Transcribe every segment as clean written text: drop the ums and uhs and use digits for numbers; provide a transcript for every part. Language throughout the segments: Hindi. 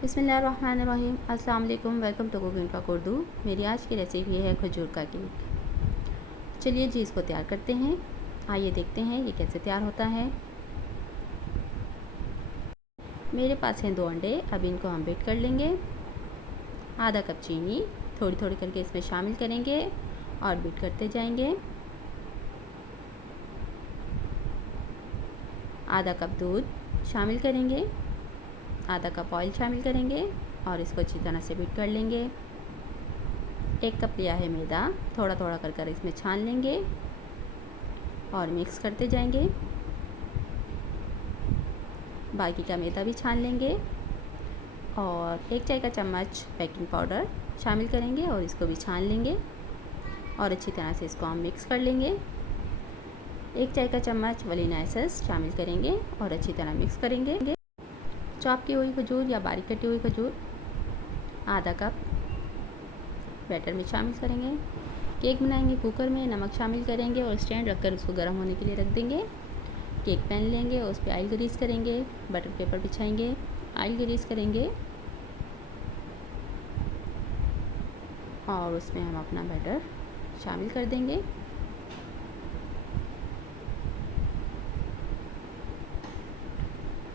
बिस्मिल्लाहिर्रहमानिर्रहीम। अस्सलाम वालेकुम। Welcome to cooking talk Urdu. मेरी आज की रेसिपी है खजूर का केक। चलिए जी इसको तैयार करते हैं। आइए देखते हैं ये कैसे तैयार होता है। मेरे पास हैं 2 अंडे। अब इनको हम बीट कर लेंगे। आधा कप चीनी थोड़ी थोड़ी करके इसमें शामिल करेंगे और बीट करते जाएंगे। आधा कप दूध शामिल करेंगे, आधा कप ऑयल शामिल करेंगे और इसको अच्छी तरह से बीट कर लेंगे। 1 कप लिया है मैदा, थोड़ा थोड़ा कर इसमें छान लेंगे और मिक्स करते जाएंगे। बाकी का मैदा भी छान लेंगे और 1 चाय का चम्मच बेकिंग पाउडर शामिल करेंगे और इसको भी छान लेंगे और अच्छी तरह से इसको हम मिक्स कर लेंगे। 1 चाय का चम्मच वनीला एसेंस शामिल करेंगे और अच्छी तरह मिक्स करेंगे। चॉप की हुई खजूर या बारीक कटी हुई खजूर आधा कप बैटर में शामिल करेंगे। केक बनाएंगे कुकर में, नमक शामिल करेंगे और स्टैंड रखकर उसको गर्म होने के लिए रख देंगे। केक पैन लेंगे, उस पर ऑयल ग्रीस करेंगे, बटर पेपर बिछाएंगे, ऑयल ग्रीस करेंगे और उसमें हम अपना बैटर शामिल कर देंगे।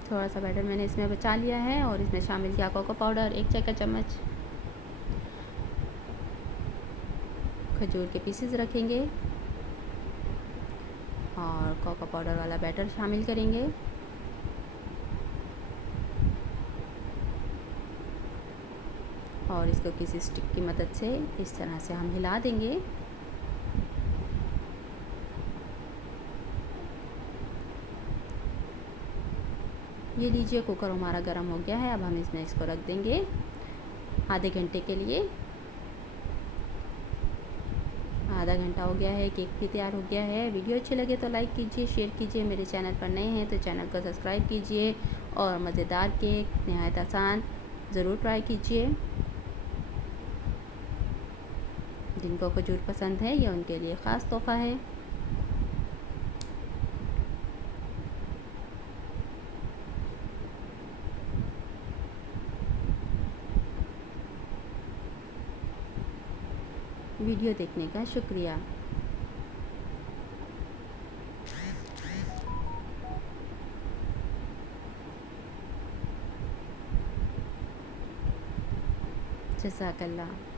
थोड़ा सा बैटर मैंने इसमें बचा लिया है और इसमें शामिल किया कोको पाउडर 1 चाय का चम्मच। खजूर के पीसेस रखेंगे और कोको पाउडर वाला बैटर शामिल करेंगे और इसको किसी स्टिक की मदद से इस तरह से हम हिला देंगे। ये लीजिए कुकर हमारा गर्म हो गया है। अब हम इसमें इसको रख देंगे आधे घंटे के लिए। आधा घंटा हो गया है, केक भी तैयार हो गया है। वीडियो अच्छी लगे तो लाइक कीजिए, शेयर कीजिए। मेरे चैनल पर नए हैं तो चैनल को सब्सक्राइब कीजिए और मज़ेदार केक नहायत आसान ज़रूर ट्राई कीजिए। जिनको खजूर पसंद है ये उनके लिए ख़ास तोहफ़ा है। वीडियो देखने का शुक्रिया। जज़ाकल्लाह।